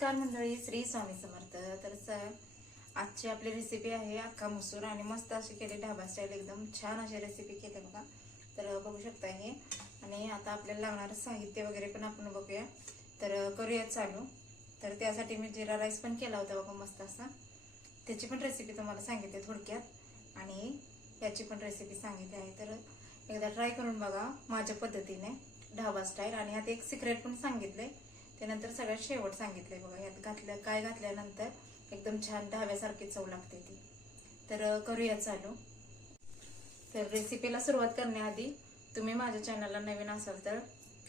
नमस्कार मंडळी, श्री स्वामी समर्थ। तर आजची आपली रेसिपी आहे अख्खा मसूर आणि मस्त अशी केली ढाबा स्टाईल, एकदम छान अशी रेसिपी केली बघा। तर बघू शकता हे। आणि आता आपल्याला लागणारं साहित्य वगैरे पण आपण बघूया। तर करूया चालू। तर त्यासाठी मी जिरा राईस पण केला होता बघा मस्त असा, त्याची पण रेसिपी तुम्हाला सांगितली थोडक्यात आणि याची पण रेसिपी सांगितली आहे। तर एकदा ट्राय करून बघा माझ्या पद्धतीने ढाबा स्टाईल। आणि यात एक सिक्रेट पण सांगितले, त्यानंतर सगळ्यात शेवट सांगितले बघा। यात घातल्यानंतर एकदम छान ढाब्यासारखी चव लागते ती। तर करूया चालू। तर रेसिपीला सुरुवात करण्याआधी तुम्ही माझ्या चॅनलला नवीन असाल तर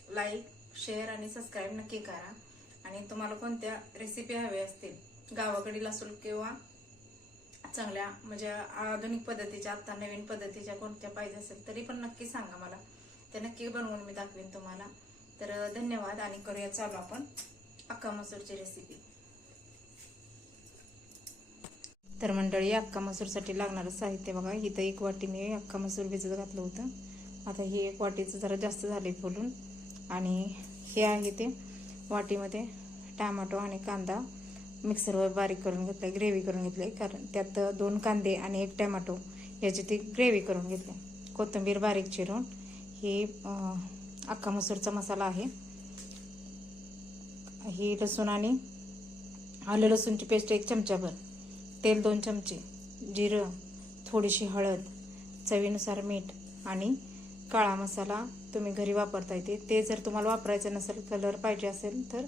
लाईक, शेअर आणि सबस्क्राईब नक्की करा। आणि तुम्हाला कोणत्या रेसिपी हव्या असतील, गावाकडील असेल किंवा चांगल्या म्हणजे आधुनिक पद्धतीच्या, आता नवीन पद्धतीच्या कोणत्या पाहिजे असेल तरी पण नक्की सांगा मला, ते नक्की बनवून मी दाखवेन तुम्हाला। तर धन्यवाद आणि करूया चालू आपण अख्खा मसूरची रेसिपी। तर मंडळी, अख्खा मसूरसाठी लागणारं साहित्य बघा। इथं एक वाटी मी अख्खा मसूर भिजत घातलं होतं। आता हे एक वाटीचं जरा जास्त झाले फुलून। आणि हे आहे ते वाटीमध्ये टोमॅटो आणि कांदा मिक्सरवर बारीक करून घेतला, ग्रेव्ही करून घेतली। कारण त्यात 2 कांदे आणि 1 टोमॅटो याची ती ग्रेव्ही करून घेतली। कोथिंबीर बारीक चिरून, हे अख्खा मसूरचा मसाला आहे। ही लसूण आणि आलं लसूणची पेस्ट 1 चमचाभर, तेल 2 चमचे, जिरं, थोडीशी हळद, चवीनुसार मीठ आणि काळा मसाला तुम्ही घरी वापरता येते। ते जर तुम्हाला वापरायचं नसेल, कलर पाहिजे असेल तर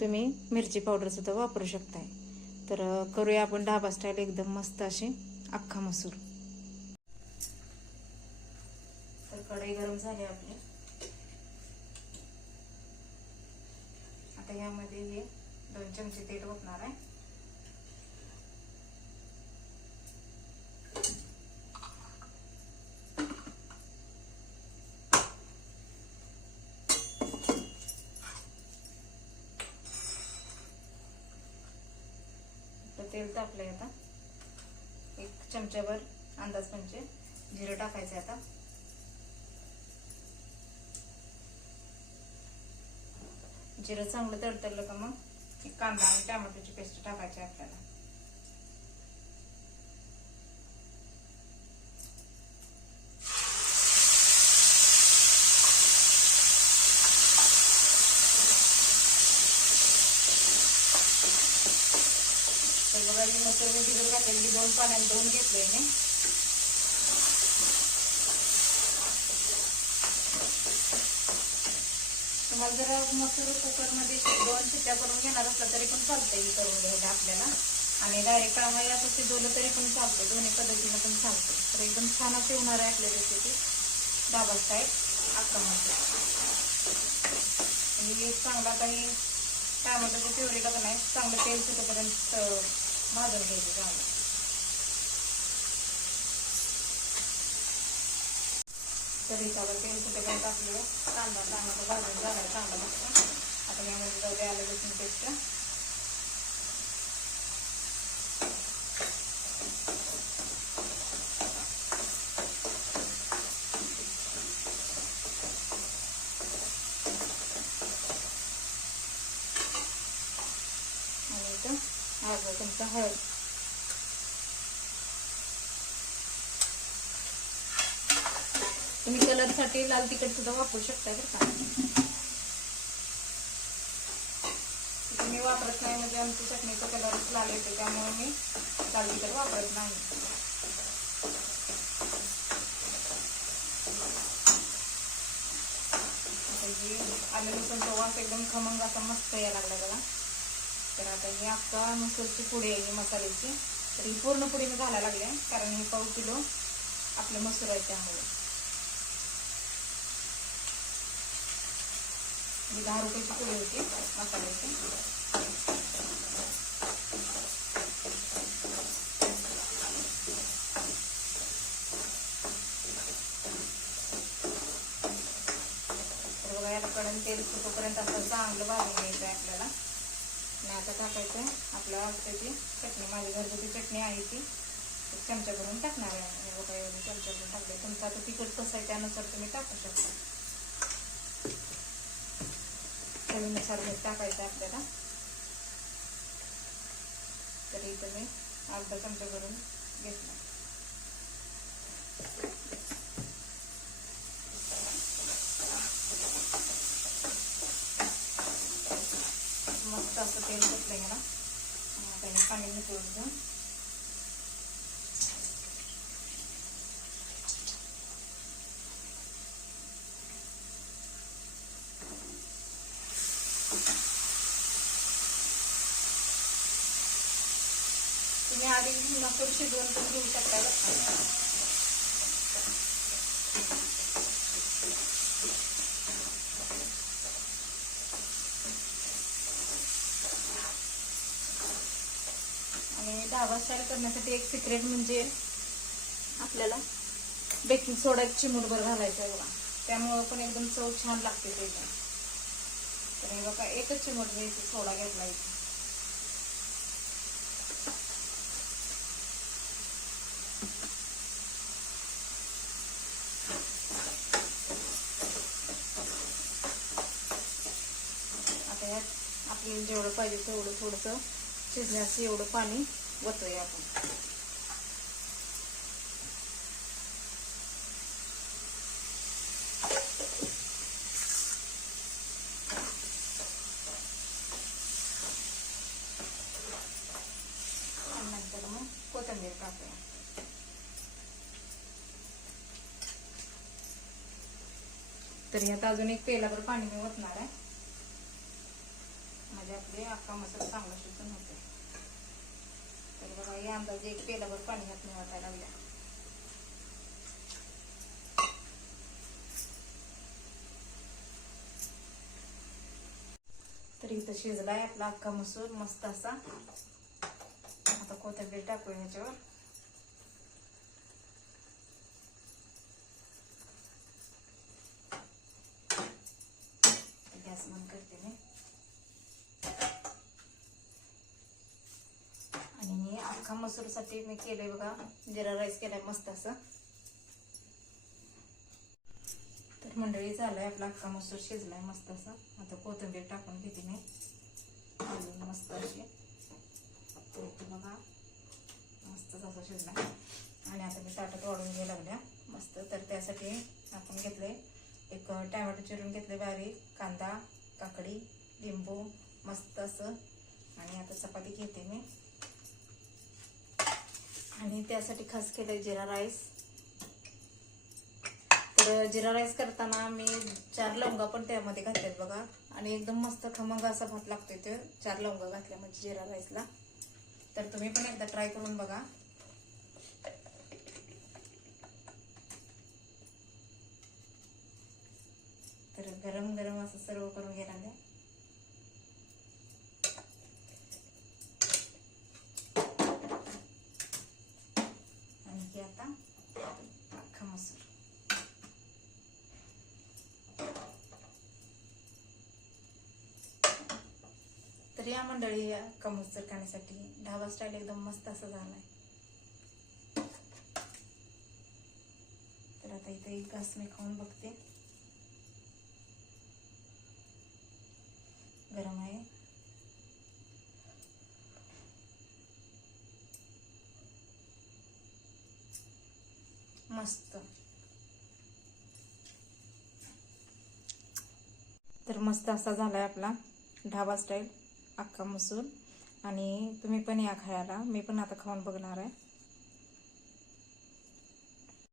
तुम्ही मिरची पावडर सुद्धा वापरू शकताय। तर करूया आपण ढाबा स्टाईल एकदम मस्त अशी अख्खा मसूर। तर कढई गरम झाली आपली। आता यामध्ये हे 2 चमचे तेल ओतणार आहे। तेल तापलंय आता। 1 चमचाभर अंदाज पंचे जिरं टाकायचं आता। जिरं चांगलं तडतडलं का मग कांदा आणि टोमॅटोची पेस्ट टाकायची आपल्याला। बघा, मी मसूर भिजत घातलेली 2 पाण्याने धुवून घेतलंय मी। तुम्हाला जर मसूर कुकरमध्ये 2 शिट्ट्या करून घेणार असला तरी पण चालतंय, करून घ्यायला आपल्याला। आणि डायरेक्ट यात शिजवलं तरी पण चालतं, दोन्ही पद्धतीनं पण चालतं। तर एकदम छान असे होणार आहे आपली रेसिपी ढाबा स्टाईल अख्खा मसूर। आणि चांगला काही टोमॅटोच्या प्युरीला पण नाही, चांगलं तेल सुटेपर्यंत भाजून घ्यायचं चांगलं। तरी चांगलं तेल सुटेपर्यंत आपलं कांदा टोमॅटो भाजून झाला चांगला मस्त। आता यामध्ये जाऊया आलं लसूण पेस्ट। आणि इथं अर्धा चमचा हळद। तुम्ही कलरसाठी लाल तिखट सुद्धा वापरू शकता बरं का। मी वापरत नाही, म्हणजे आमची चटणीचा कलरच लाल येते, त्यामुळे मी लाल तिखट वापरत नाही। आलं लसूणचा वास एकदम खमंग असा मस्त यायला लागला बघा। तर आता ही अख्खा मसूरची पुडी आहे मसाल्याची। तर ही पूर्ण पुडी मी घालायला लागले, कारण ही 1/4 किलो आपले मसूर आहे त्यामुळे। 10 रुपयाची पुडी होती मसाल्याची। तर बघा, याला कडन तेल सुटेपर्यंत असं चांगलं भाजून घ्यायचं आहे आपल्याला। आणि आता टाकायचं आहे आपल्या आवडीची चटणी, माझी घरगुती चटणी आहे ती 1 चमचा भरून टाकणार आहे। बघा, एवढं चमचा भरून टाकले। तुमचं आता तिखट कसं आहे त्यानुसार तुम्ही टाकू शकता। चवीनुसार मीठ टाकायचं आपल्याला। त्यासाठी इथं मी अर्धा चमचा करून घेतला. मस्त असं तेल सुटलं गेला. आता हे पाणी निथळून घेऊन तुम्ही आधी मसूर शिजवून पण घेऊ शकता. आणि ढाबा स्टाईल करण्यासाठी एक सिक्रेट म्हणजे आपल्याला बेकिंग सोडा एक चिमूटभर घालायचा आहे बघा. त्यामुळं पण एकदम चव छान लागते त्याची. तर हे बघा एकच चिमूट मी सोडा घेतला इथे. आता यात आपल्याला जेवढं पाहिजे तेवढं थोडंसं शिजण्याचं एवढं पाणी वतूया आपण. नंतर मग कोथिंबीर टाकूया. तर यात अजून एक पेलाभर पाणी मी ओतणार आहे म्हणजे आपले अख्खा मसाला चांगला शिजून होते. तर बघा या अंदाजे एक पेलाभर पाणी ह्यात मी ओतायला लागल्या. तर इथं शिजलाय आपला अख्खा मसूर मस्त असा. आता कोथिंबीर टाकूया ह्याच्यावर. गॅस बंद करते मी. आणि मी अख्खा मसूर साठी मी केलंय बघा जिरा राईस केलाय मस्त असं. तर मंडळी झालाय आपला अख्खा मसूर शिजलाय मस्त असं. आता कोथिंबीर टाकून घेते मी मस्त अशी. तर बघा मस्तच असं शिजलाय. आणि आता मी ताटात वाढून घ्यायला लागल्या मस्त. तर त्यासाठी आपण घेतले एक टोमॅटो चिरून घेतले बारीक, कांदा, काकडी, लिंबू मस्त असं. आणि आता चपाती घेते मी. आणि त्यासाठी खास केलंय जिरा राईस. तर जिरा राईस करताना मी 4 लवंगा पण त्यामध्ये घातल्यात बघा. आणि एकदम मस्त खमंग असा भात लागतोय ते 4 लवंगा घातल्या म्हणजे जिरा राईसला. तर तुम्ही पण एकदा ट्राय करून बघा. तर गरम गरम असं सर्व करून घेणार आहे. आणि हे आता अख्खा मसूर. तर या मंडळी या अख्खा मसूर खाण्यासाठी ढाबा स्टाईल एकदम मस्त असं झालाय. तर आता इथे एक घास मी खाऊन बघते. गरम आहे. मस्त. तर मस्त असा झालाय आपला ढाबा स्टाईल अख्खा मसूर. आणि तुम्ही पण या खायला. मी पण आता खाऊन बघणार आहे.